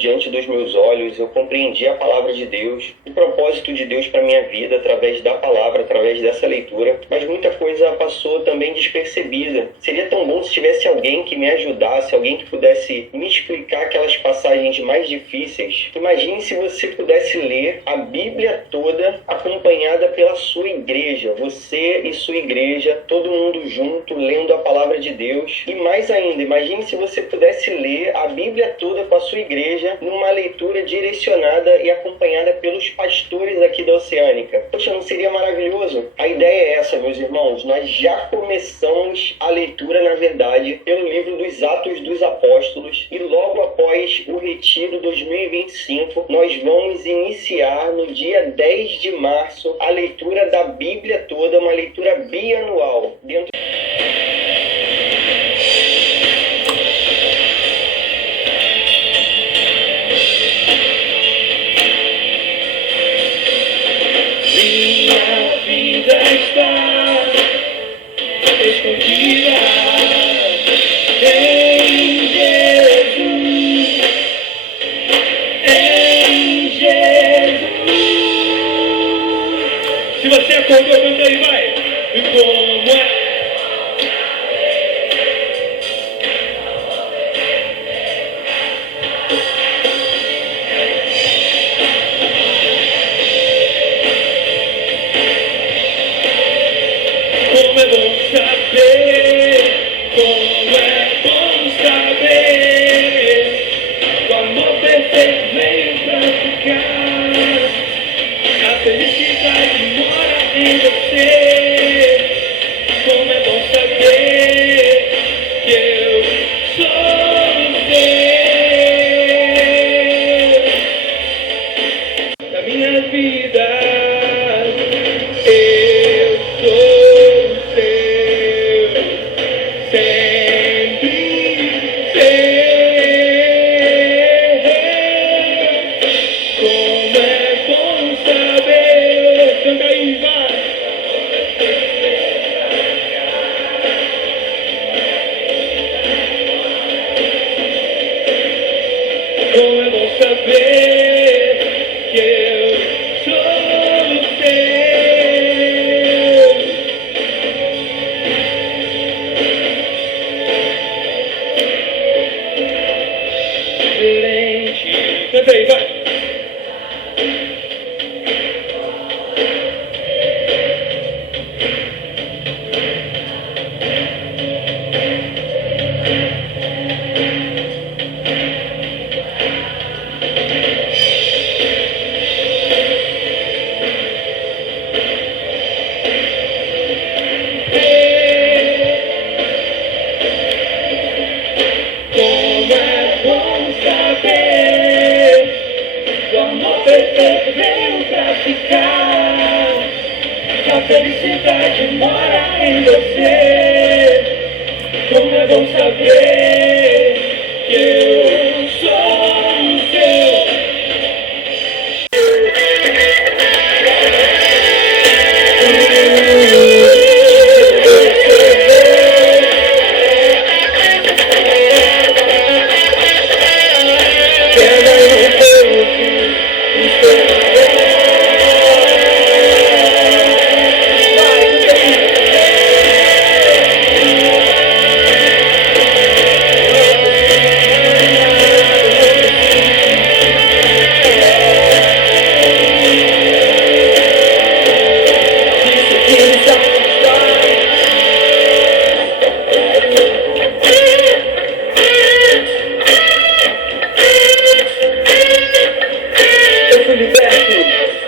diante dos meus olhos, eu compreendi a palavra de Deus, o propósito de Deus para minha vida através da palavra, através dessa leitura, mas muita coisa passou também despercebida. Seria tão bom se tivesse alguém que me ajudasse, alguém que pudesse me explicar aquelas passagens mais difíceis. Imagine se você pudesse ler a Bíblia toda acompanhada pela sua igreja, você e sua igreja, todo mundo junto, lendo a palavra de Deus. E mais ainda, imagine se você pudesse ler a Bíblia toda com a sua igreja numa leitura direcionada e acompanhada pelos pastores aqui da Oceânica. Poxa, não seria maravilhoso? A ideia é essa, meus irmãos. Nós já começamos a leitura, na verdade, pelo livro dos Atos dos Apóstolos, e logo após o Retiro 2025, nós vamos iniciar no dia 10 de março a leitura da Bíblia toda, uma leitura bianual dentro. Minha vida está escondida em Jesus, em Jesus. Se você acordou, canta aí, vai. E como é? Como é bom saber, como é bom saber, o amor perfeito veio pra ficar, a felicidade mora em você. Como é bom saber que eu sou seu, da minha vida. Como é bom saber que eu sou teu. Excelente. Canta aí, vai. Como é bom saber, o amor perfeito veio pra ficar, a felicidade mora em você. Como é bom saber que eu sou seu. Eu fui liberto.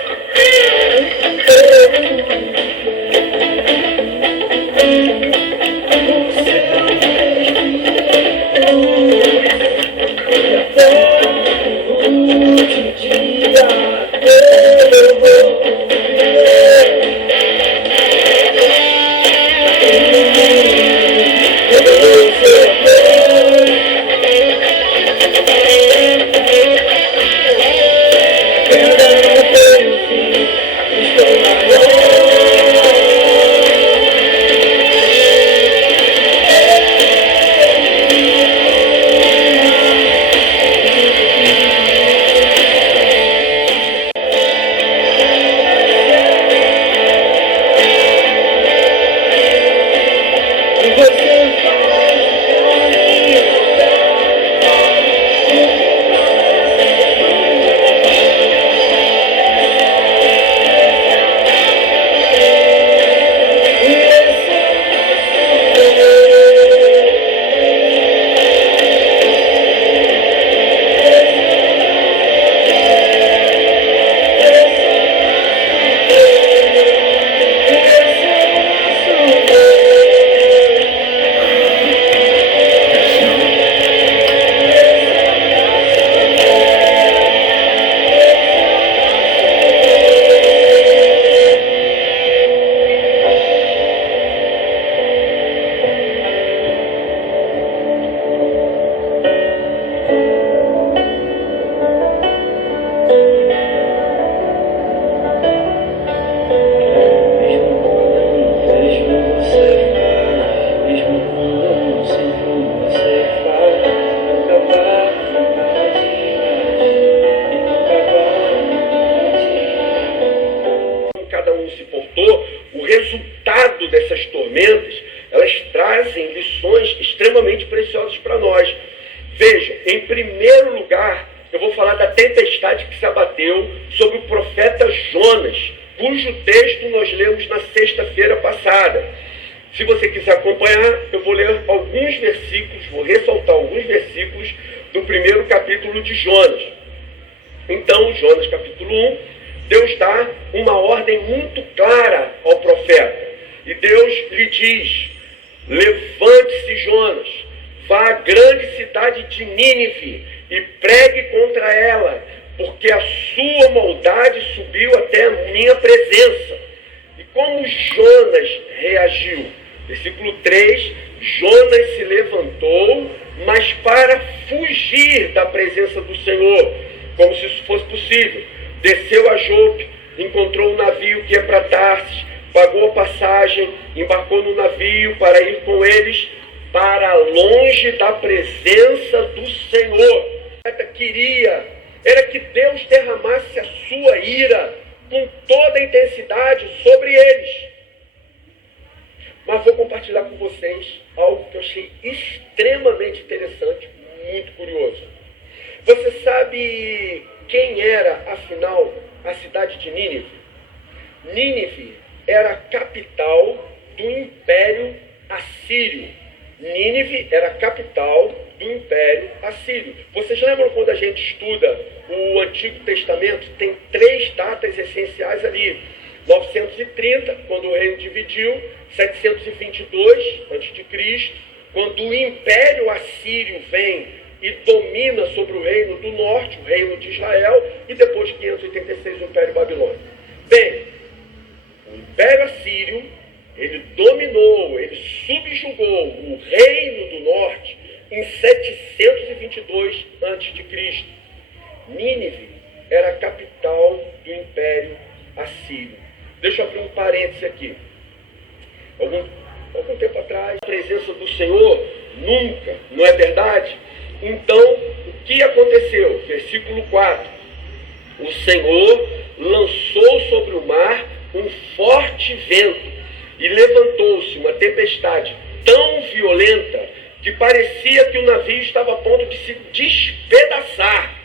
como se portou, o resultado dessas tormentas, elas trazem lições extremamente preciosas para nós. Veja, em primeiro lugar, eu vou falar da tempestade que se abateu sobre o profeta Jonas, cujo texto nós lemos na sexta-feira passada. Se você quiser acompanhar, eu vou ler alguns versículos, vou ressaltar alguns versículos do primeiro capítulo de Jonas. Então, Jonas capítulo 1, Deus dá uma ordem muito clara ao profeta. E Deus lhe diz: levante-se, Jonas, vá à grande cidade de Nínive e pregue contra ela, porque a sua maldade subiu até a minha presença. E como Jonas reagiu? Versículo 3, Jonas se levantou, mas para fugir da presença do Senhor, como se isso fosse possível. Desceu a Jope, encontrou um navio que ia para Tarsis, pagou a passagem, embarcou no navio para ir com eles para longe da presença do Senhor. Queria era que Deus derramasse a sua ira com toda a intensidade sobre eles. Mas vou compartilhar com vocês algo que eu achei extremamente interessante, muito curioso. Você sabe quem era, afinal, a cidade de Nínive? Nínive era a capital do Império Assírio. Nínive era a capital do Império Assírio. Vocês lembram quando a gente estuda o Antigo Testamento? Tem 3 datas essenciais ali. 930, quando o reino dividiu. 722 a.C., quando o Império Assírio vem e domina sobre o reino do norte, o reino de Israel, e depois 586 o Império Babilônico. Bem, o Império Assírio, ele dominou, ele subjugou o reino do norte em 722 a.C. Nínive era a capital do Império Assírio. Deixa eu abrir um parêntese aqui. Algum tempo atrás, a presença do Senhor nunca, não é verdade? Então, o que aconteceu? Versículo 4. O Senhor lançou sobre o mar um forte vento e levantou-se uma tempestade tão violenta que parecia que o navio estava a ponto de se despedaçar.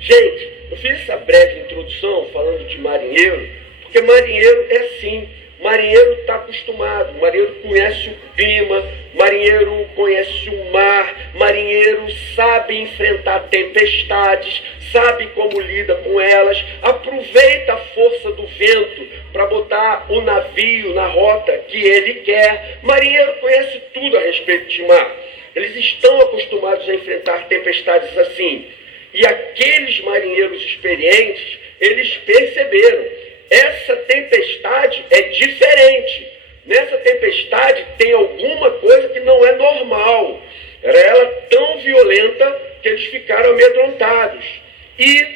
Gente, eu fiz essa breve introdução falando de marinheiro, porque marinheiro é assim. Marinheiro está acostumado, marinheiro conhece o clima, marinheiro conhece o mar, marinheiro sabe enfrentar tempestades, sabe como lida com elas, aproveita a força do vento para botar o navio na rota que ele quer. Marinheiro conhece tudo a respeito de mar. Eles estão acostumados a enfrentar tempestades assim. E aqueles marinheiros experientes, eles perceberam. Essa tempestade é diferente. Nessa tempestade tem alguma coisa que não é normal. Era ela tão violenta que eles ficaram amedrontados. E,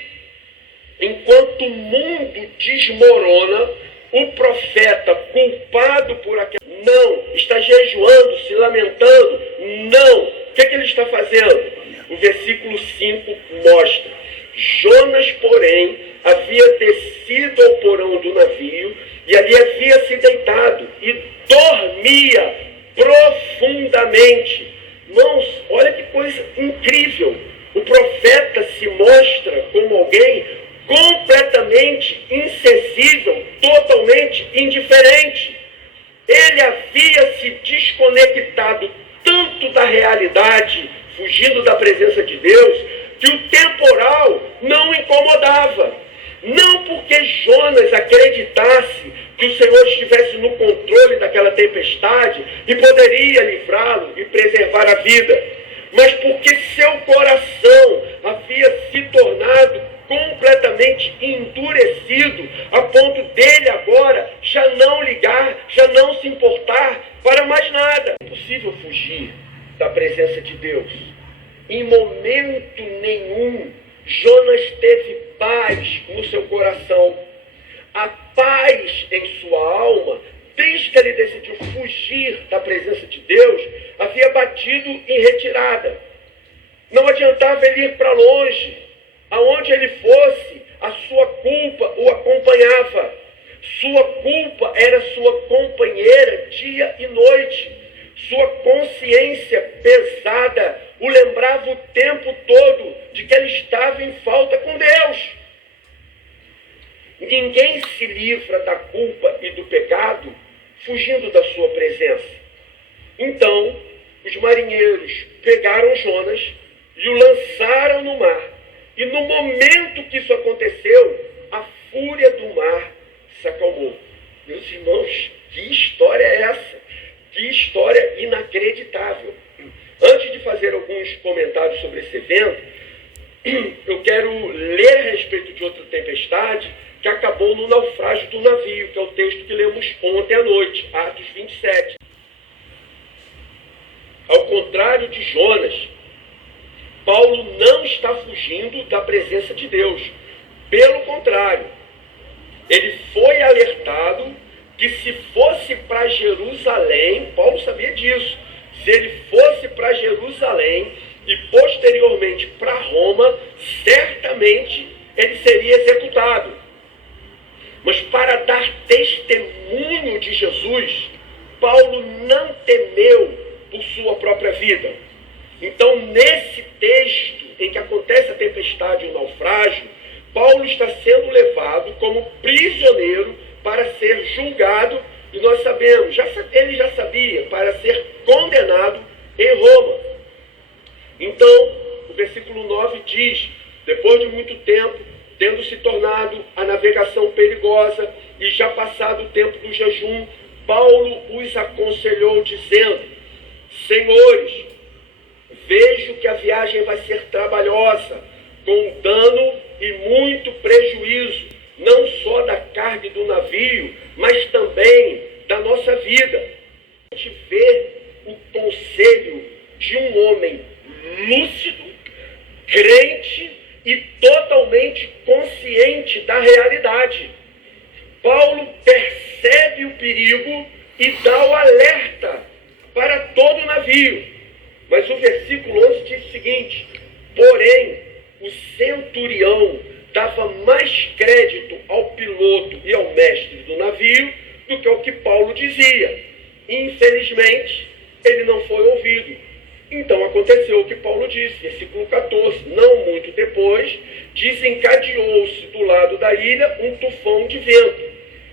enquanto o mundo desmorona, o profeta culpado por aquilo não está jejuando, se lamentando. Não. O que ele está fazendo? O versículo 5 mostra. Jonas, porém, havia descido ao porão do navio e ali havia se deitado e dormia profundamente. Irmãos, olha que coisa incrível. O profeta se mostra como alguém completamente insensível, totalmente indiferente. Ele havia se desconectado tanto da realidade, fugindo da presença de Deus, que o temporal não incomodava. Não porque Jonas acreditasse que o Senhor estivesse no controle daquela tempestade e poderia livrá-lo e preservar a vida, mas porque seu coração havia se tornado completamente endurecido, a ponto dele agora já não ligar, já não se importar para mais nada. É impossível fugir da presença de Deus. Em momento nenhum, Jonas teve paz no seu coração. A paz em sua alma, desde que ele decidiu fugir da presença de Deus, havia batido em retirada. Não adiantava ele ir para longe. Aonde ele fosse, a sua culpa o acompanhava. Sua culpa era sua companheira dia e noite. Sua consciência pesada o lembrava o tempo todo de que ele estava em falta com Deus. Ninguém se livra da culpa e do pecado fugindo da sua presença. Então, os marinheiros pegaram Jonas e o lançaram no mar. E no momento que isso aconteceu, a fúria do mar se acalmou. Meus irmãos, que história é essa? Que história inacreditável. Antes de fazer alguns comentários sobre esse evento, eu quero ler a respeito de outra tempestade que acabou no naufrágio do navio, que é o texto que lemos ontem à noite, Atos 27. Ao contrário de Jonas, Paulo não está fugindo da presença de Deus. Pelo contrário, ele foi alertado que se fosse para Jerusalém, Paulo sabia disso, se ele fosse para Jerusalém e posteriormente para Roma, certamente ele seria executado. Mas para dar testemunho de Jesus, Paulo não temeu por sua própria vida. Então, nesse texto em que acontece a tempestade e o naufrágio, Paulo está sendo levado como prisioneiro para ser julgado, e nós sabemos, ele já sabia, para ser condenado em Roma. Então, o versículo 9 diz: depois de muito tempo, tendo se tornado a navegação perigosa e já passado o tempo do jejum, Paulo os aconselhou, dizendo: Senhores, vejo que a viagem vai ser trabalhosa, com dano e muito prejuízo, não só da carga do navio, mas também da nossa vida. A gente vê o conselho de um homem lúcido, crente e totalmente consciente da realidade. Paulo percebe o perigo e dá o alerta para todo o navio. Mas o versículo 11 diz o seguinte: porém, o centurião dava mais crédito ao piloto e ao mestre do navio do que ao que Paulo dizia. Infelizmente, ele não foi ouvido. Então aconteceu o que Paulo disse, versículo 14: não muito depois, desencadeou-se do lado da ilha um tufão de vento,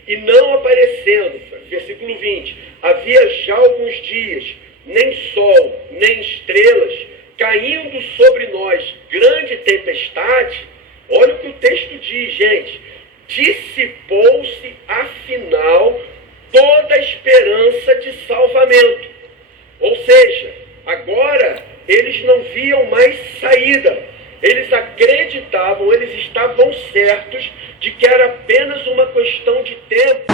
e não aparecendo, versículo 20, havia já alguns dias, nem sol, nem estrelas, caindo sobre nós grande tempestade. Olha o que o texto diz, gente: dissipou-se afinal toda a esperança de salvamento. Ou seja, agora eles não viam mais saída. Eles acreditavam, eles estavam certos de que era apenas uma questão de tempo.